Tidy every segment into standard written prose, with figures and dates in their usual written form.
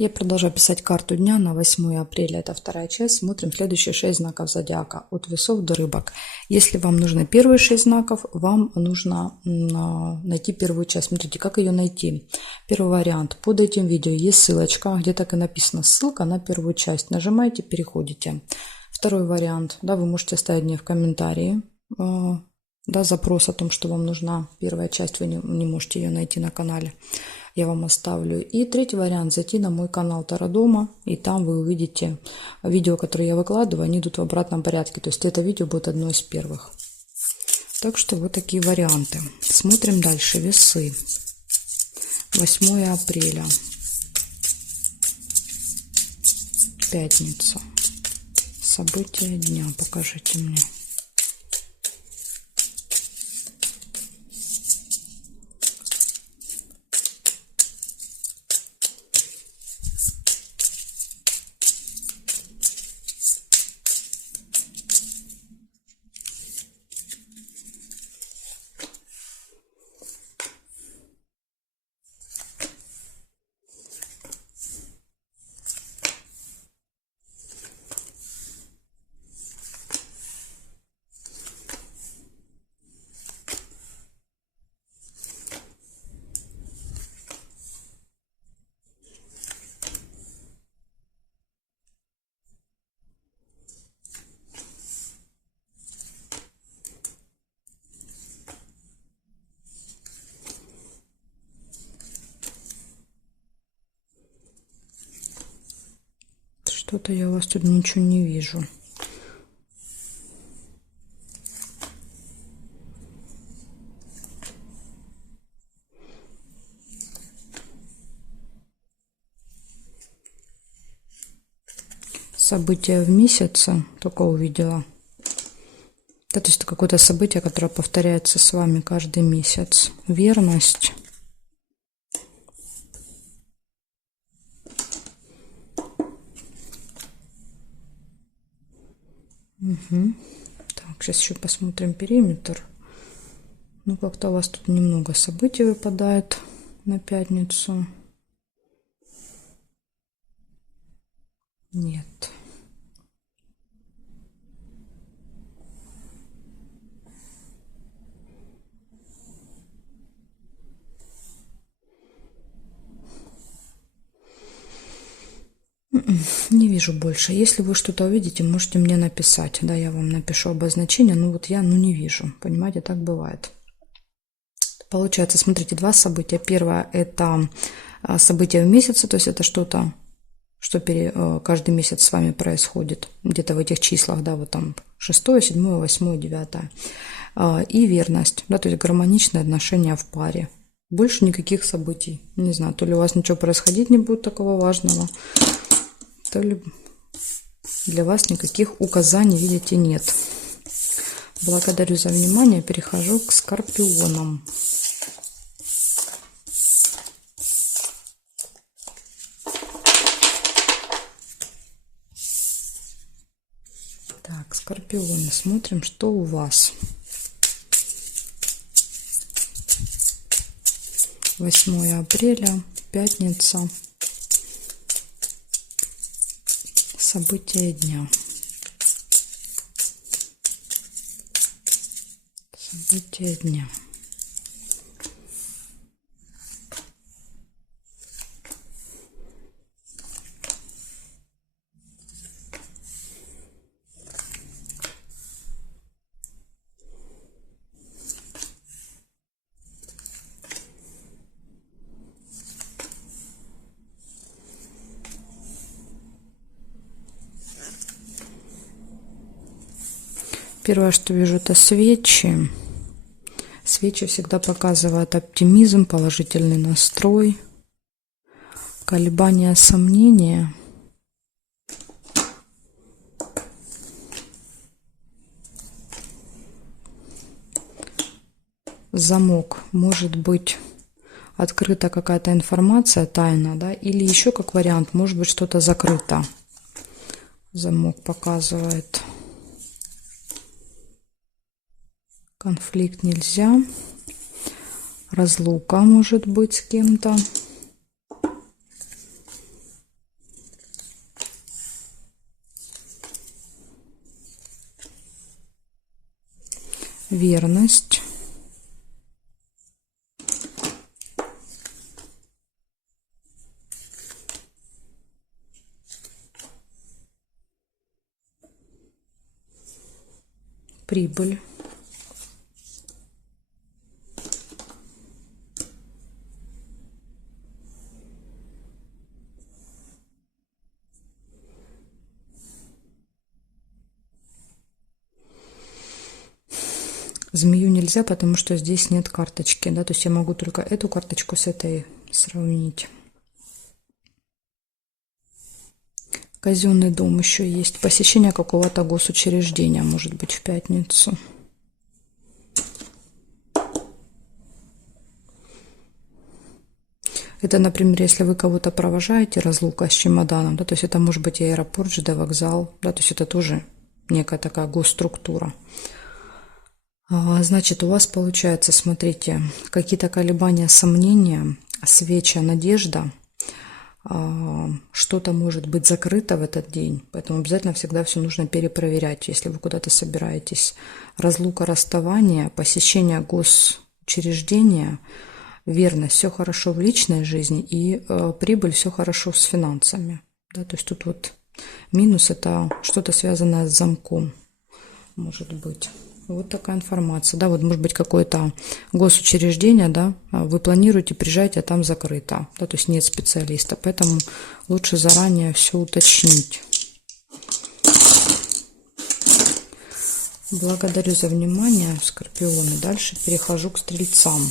Я продолжаю писать карту дня на 8 апреля. Это вторая часть. Смотрим следующие 6 знаков зодиака. От весов до рыбок. Если вам нужны первые 6 знаков, вам нужно найти первую часть. Смотрите, как ее найти. Первый вариант. Под этим видео есть ссылочка, где так и написано ссылка на первую часть. Нажимаете, переходите. Второй вариант. Да, вы можете оставить мне в комментарии запрос о том, что вам нужна первая часть. Вы не можете ее найти на канале. Я вам оставлю. И третий вариант. Зайти на мой канал Таро Дома. И там вы увидите видео, которые я выкладываю. Они идут в обратном порядке. То есть это видео будет одно из первых. Так что вот такие варианты. Смотрим дальше. Весы. 8 апреля. Пятница. События дня. Покажите мне. Что-то я у вас тут ничего не вижу. События в месяце только увидела. Да, то есть это какое-то событие, которое повторяется с вами каждый месяц. Верность. Угу. Так, сейчас еще посмотрим периметр. Ну, как-то у вас тут немного событий выпадает на пятницу. Нет. Не вижу больше. Если вы что-то увидите, можете мне написать. Да, я вам напишу обозначение. Ну вот я не вижу. Понимаете, так бывает. Получается, смотрите, два события. Первое – это событие в месяце, то есть это что-то, что каждый месяц с вами происходит. Где-то в этих числах, да, вот там 6, 7, 8, 9. И верность, да, то есть гармоничные отношения в паре. Больше никаких событий. Не знаю, то ли у вас ничего происходить не будет такого важного, то ли для вас никаких указаний, видите, нет. Благодарю за внимание. Перехожу к скорпионам. Так, скорпионы. Смотрим, что у вас. 8 апреля, пятница. События дня. События дня. Первое, что вижу, это свечи. Свечи всегда показывают оптимизм, положительный настрой, колебания, сомнения. Замок. Может быть открыта какая-то информация, тайна, да, или еще как вариант, может быть что-то закрыто. Замок показывает. Конфликт нельзя. Разлука может быть с кем-то. верность, прибыль, змею нельзя, потому что здесь нет карточки, да, то есть я могу только эту карточку с этой сравнить. Казенный дом еще есть. Посещение какого-то госучреждения, может быть, в пятницу. Это, например, если вы кого-то провожаете, разлука с чемоданом, да, то есть это может быть и аэропорт, ЖД вокзал, да, то есть это тоже некая такая госструктура. Значит, у вас получается, смотрите, какие-то колебания, сомнения, свеча, надежда, что-то может быть закрыто в этот день, поэтому обязательно всегда все нужно перепроверять, если вы куда-то собираетесь. Разлука, расставание, посещение госучреждения, верность, все хорошо в личной жизни, и прибыль, все хорошо с финансами. Да, то есть тут вот минус — это что-то связанное с замком, может быть. Вот такая информация. Да, вот может быть какое-то госучреждение, да, вы планируете, приезжаете, а там закрыто. Да, то есть нет специалиста. Поэтому лучше заранее все уточнить. Благодарю за внимание, скорпионы. Дальше перехожу к стрельцам.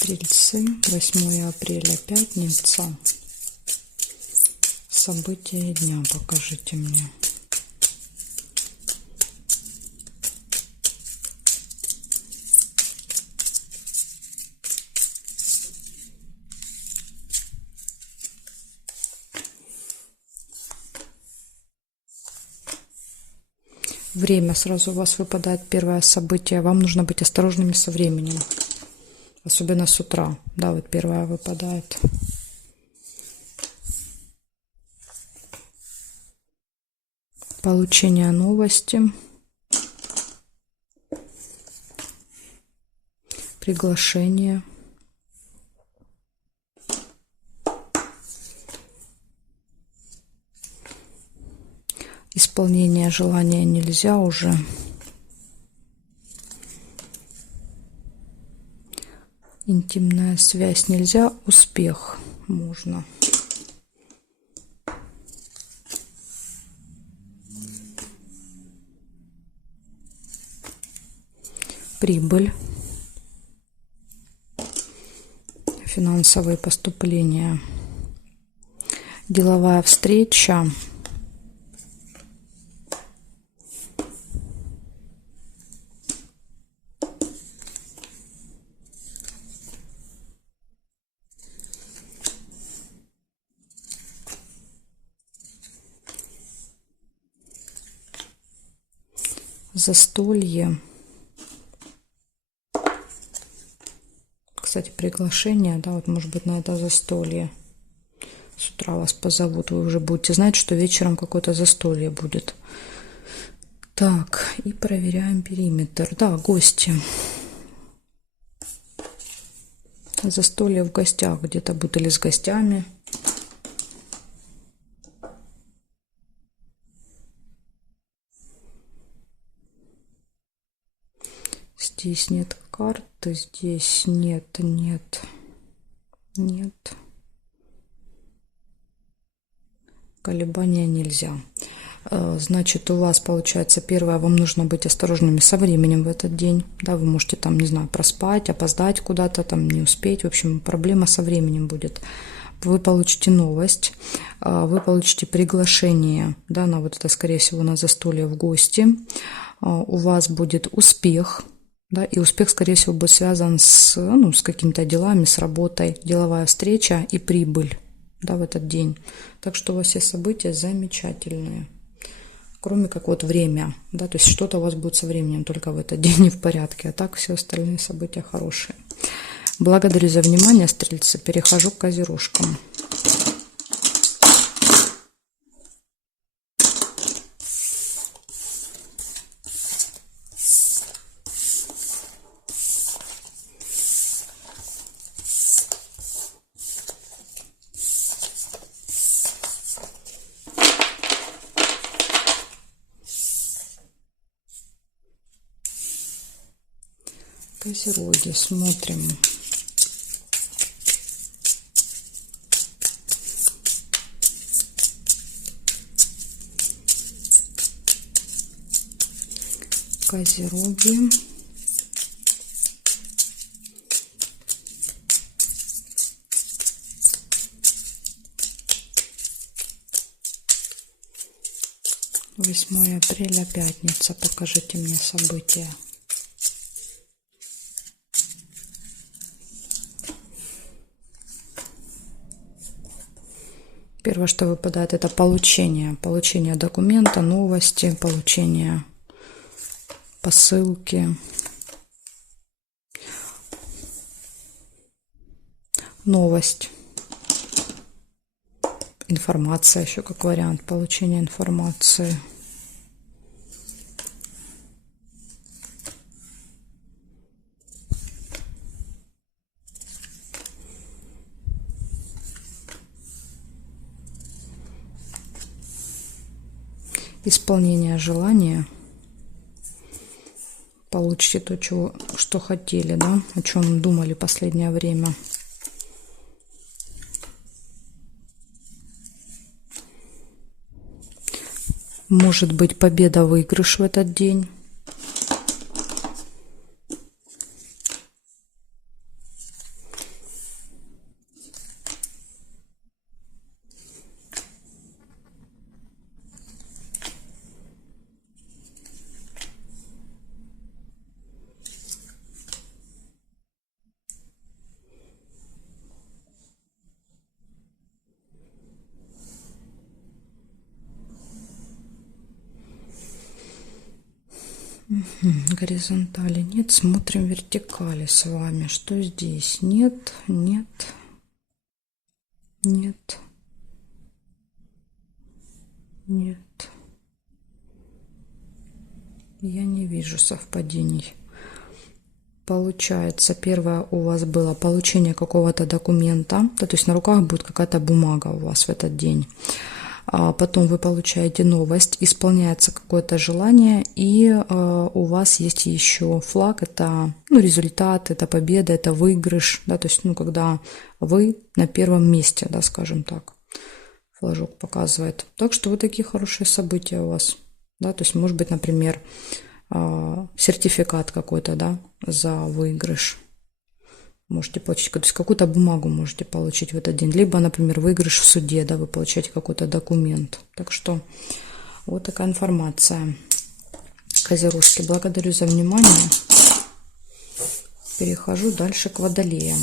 Стрельцы, 8 апреля, пятница. События дня покажите мне. Время сразу у вас выпадает первое событие. Вам нужно быть осторожными со временем. Особенно с утра. Да, вот первое выпадает. Получение новости. Приглашение. Исполнение желания нельзя уже. Интимная связь нельзя, успех можно. Прибыль. Финансовые поступления. Деловая встреча. Застолье. Кстати, приглашение, да, вот может быть на это застолье. С утра вас позовут, вы уже будете знать, что вечером какое-то застолье будет. Так, и проверяем периметр. Да, гости. Застолье в гостях где-то будет или с гостями. Здесь нет карты, здесь нет. Колебания нельзя. Значит, у вас получается, первое, вам нужно быть осторожными со временем в этот день. Да, вы можете там, не знаю, проспать, опоздать куда-то, там не успеть. В общем, проблема со временем будет. Вы получите новость, вы получите приглашение, да, на вот это, скорее всего, на застолье в гости. У вас будет успех. Да, и успех, скорее всего, будет связан с какими-то делами, с работой, деловая встреча и прибыль, да, в этот день. Так что у вас все события замечательные. кроме как вот время, да, то есть что-то у вас будет со временем только в этот день не в порядке, а так все остальные события хорошие. Благодарю за внимание, стрельцы. Перехожу к козерожкам. Козероги, смотрим. Козероги. Восьмое апреля, пятница. Покажите мне события. Первое, что выпадает, это получение. Получение документа, новости, получение посылки. Новость. Информация еще как вариант получения информации. Исполнение желания. Получите то, что хотели, да, о чем думали последнее время. Может быть победа, выигрыш в этот день. Горизонтали нет, смотрим вертикали с вами. Что здесь? Нет, нет, нет, нет. Я не вижу совпадений. Получается, первое у вас было получение какого-то документа, то есть на руках будет какая-то бумага у вас в этот день. А потом вы получаете новость, исполняется какое-то желание, и у вас есть еще флаг, это результат, это победа, это выигрыш, да, то есть когда вы на первом месте, да, скажем так, флажок показывает. Так что вот такие хорошие события у вас, да, то есть может быть, например, сертификат какой-то, да, за выигрыш. Можете получить, то есть какую-то бумагу можете получить в этот день. Либо, например, выигрыш в суде, да, вы получаете какой-то документ. Так что вот такая информация. Козерожки, благодарю за внимание. Перехожу дальше к водолеям.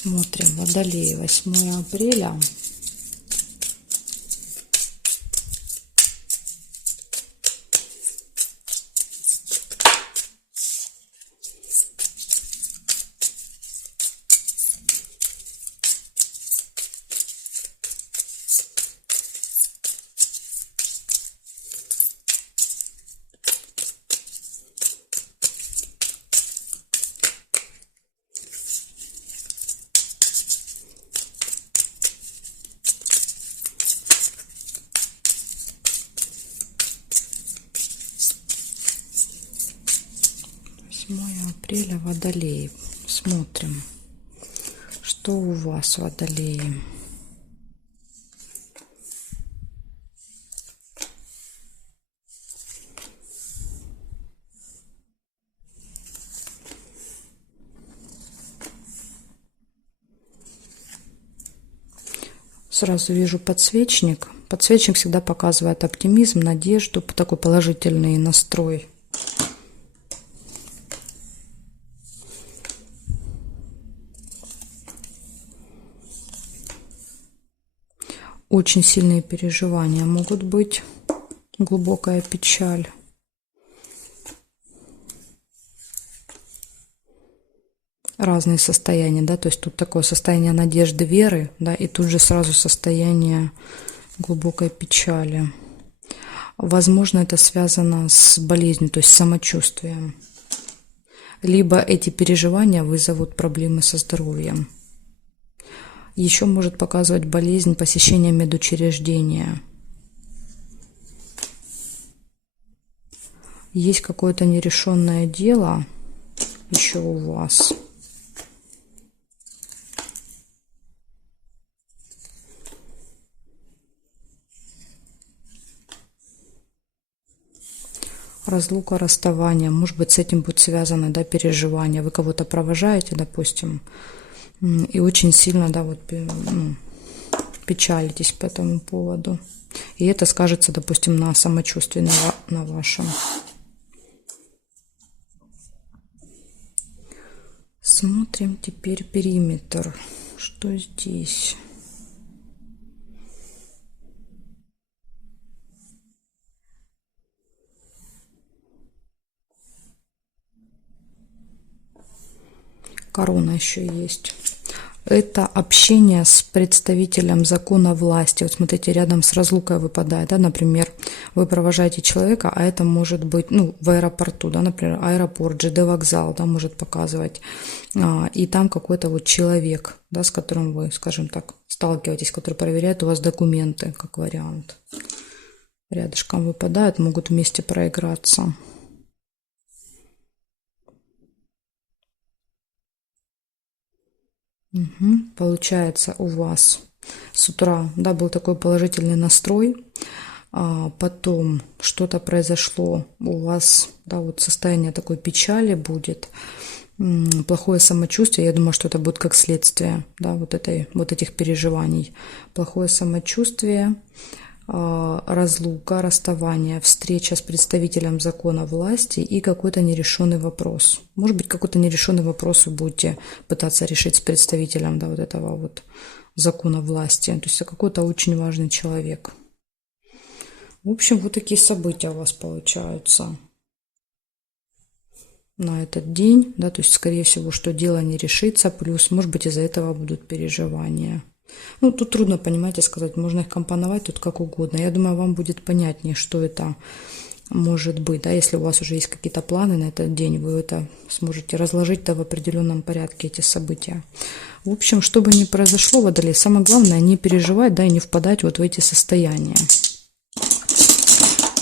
Смотрим, водолеи, 8 апреля. Апреля, водолеи. Смотрим, что у вас, водолеи. Сразу вижу подсвечник. Подсвечник всегда показывает оптимизм, надежду, такой положительный настрой. Очень сильные переживания могут быть, глубокая печаль. Разные состояния, да, то есть тут такое состояние надежды, веры, да, и тут же сразу состояние глубокой печали. Возможно, это связано с болезнью, то есть с самочувствием. Либо эти переживания вызовут проблемы со здоровьем. Еще может показывать болезнь посещения медучреждения. Есть какое-то нерешенное дело еще у вас. Разлука, расставание. Может быть, с этим будет связано, да, переживание. Вы кого-то провожаете, допустим, и очень сильно, да, вот, печалитесь по этому поводу. И это скажется, допустим, на самочувствии на вашем. Смотрим теперь периметр. Что здесь? Корона еще есть. Это общение с представителем закона власти. Вот смотрите, рядом с разлукой выпадает, да, например, вы провожаете человека, а это может быть, ну, в аэропорту, да, например, аэропорт, ЖД вокзал, да, может показывать, и там какой-то вот человек, да, с которым вы, скажем так, сталкиваетесь, который проверяет у вас документы, как вариант. Рядышком выпадают, могут вместе проиграться. Получается, у вас с утра, да, был такой положительный настрой, потом что-то произошло, у вас, да, вот состояние такой печали будет, плохое самочувствие, я думаю, что это будет как следствие, да, вот этих переживаний, плохое самочувствие, разлука, расставание, встреча с представителем закона власти и какой-то нерешенный вопрос. Может быть, какой-то нерешенный вопрос вы будете пытаться решить с представителем, да, вот этого вот закона власти. То есть это какой-то очень важный человек. В общем, вот такие события у вас получаются на этот день, да, то есть, скорее всего, что дело не решится, плюс, может быть, из-за этого будут переживания. Ну, тут трудно, понимаете, сказать, можно их компоновать тут как угодно. Я думаю, вам будет понятнее, что это может быть, да, если у вас уже есть какие-то планы на этот день, вы это сможете разложить-то в определенном порядке, эти события. В общем, что бы ни произошло, Водолей, самое главное не переживать, да, и не впадать вот в эти состояния.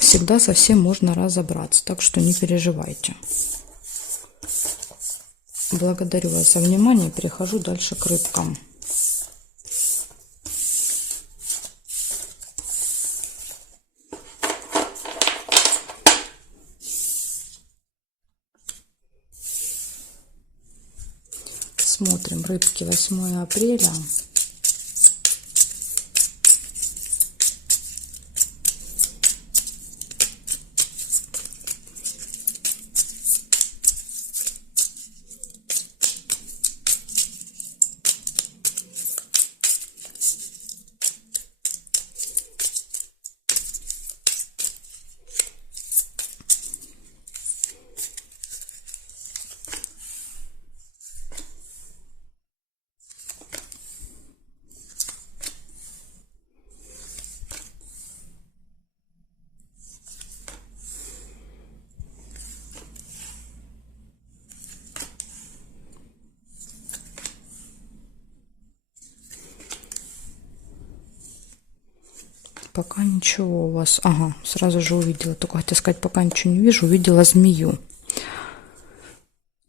Всегда со всем можно разобраться, так что не переживайте. Благодарю вас за внимание, перехожу дальше к рыбкам. Смотрим, рыбки, 8 апреля. Пока ничего у вас. Ага, сразу же увидела. Только хотела сказать, пока ничего не вижу. Увидела змею.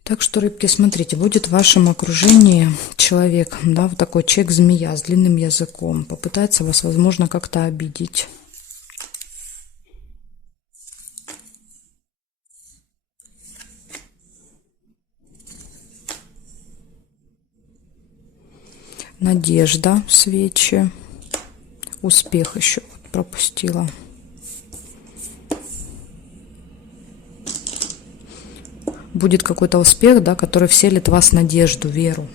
Так что, рыбки, смотрите, будет в вашем окружении человек, да, вот такой человек-змея с длинным языком. Попытается вас, возможно, как-то обидеть. Надежда, свечи. Успех еще пропустила. Будет какой-то успех, да, который вселит в вас надежду, веру.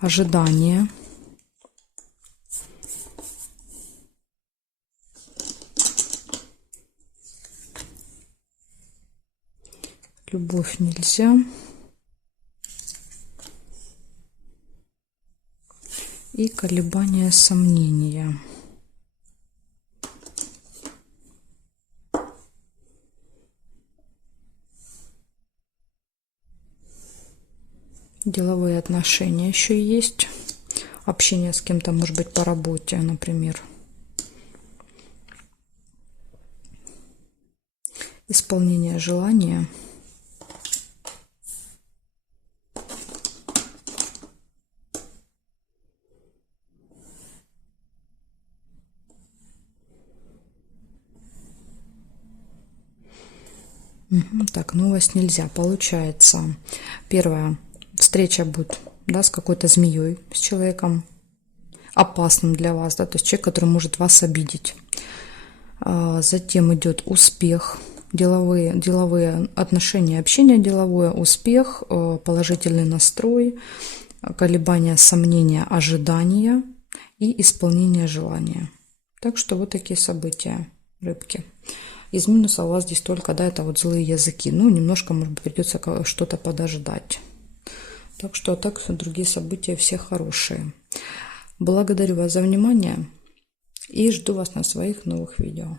Ожидание. Любовь нельзя. И колебания, сомнения. Деловые отношения еще есть. Общение с кем-то, может быть, по работе, например. Исполнение желания. Так, новость нельзя. Получается, первая встреча будет, да, с какой-то змеей, с человеком опасным для вас, да, то есть человек, который может вас обидеть. Затем идет успех, деловые отношения, общение деловое, успех, положительный настрой, колебания, сомнения, ожидания и исполнение желания. Так что вот такие события, рыбки. Из минуса у вас здесь только, да, это вот злые языки. Ну, немножко, может быть, придется что-то подождать. Так что, так, другие события все хорошие. Благодарю вас за внимание и жду вас на своих новых видео.